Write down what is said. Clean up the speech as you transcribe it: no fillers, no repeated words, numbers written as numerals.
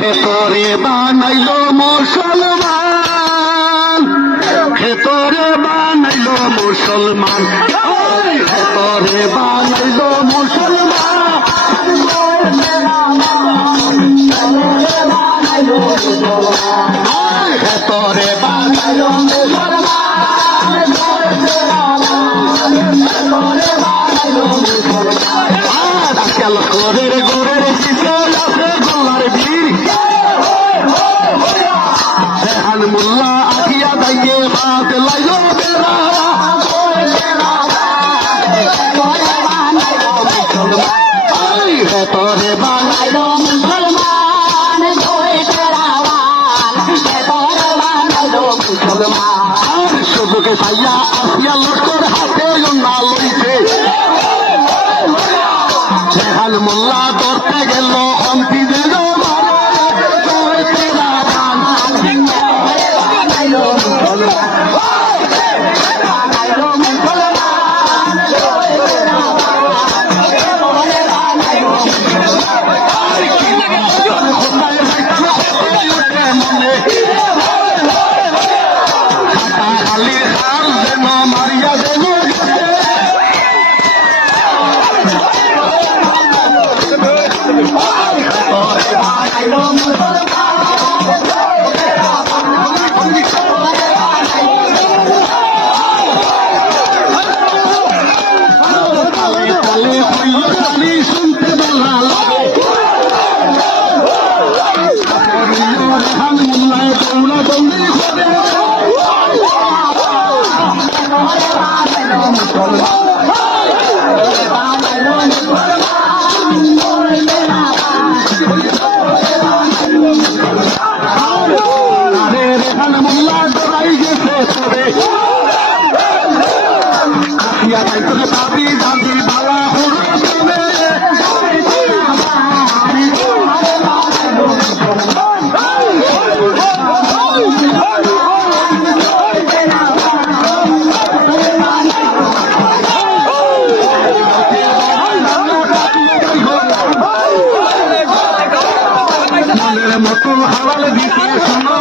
খেতরে বানাইলো মুসলমান, খেতরে বানাইলো মুসলমান, খেতরে বানাইলো মুসলমান, খেতরে বানাইলো আজকাল ঘরের ঘরের শীতল আছে গোলার ভিড়, রেহান মোল্লা আখিয়া দাইয়ে হাত লাইলো বেড়া, ভেতরে বানাইলো মুসলমান, সুযোগে পাইয়া আসিয়া লস্কর হাতে না লইছে, রেহান মোল্লা ধরতে গেল হম্পি দিল মারিয়া দেব শুনতে বলা রেহান মোল্লায় দৌড়া দৌড়ি রেহান মোল্লা দৌড়াই গেছে পরে আসিয়া তাইতে দাবি দাবি বালা মতো হাওয়াল দিতে শোনো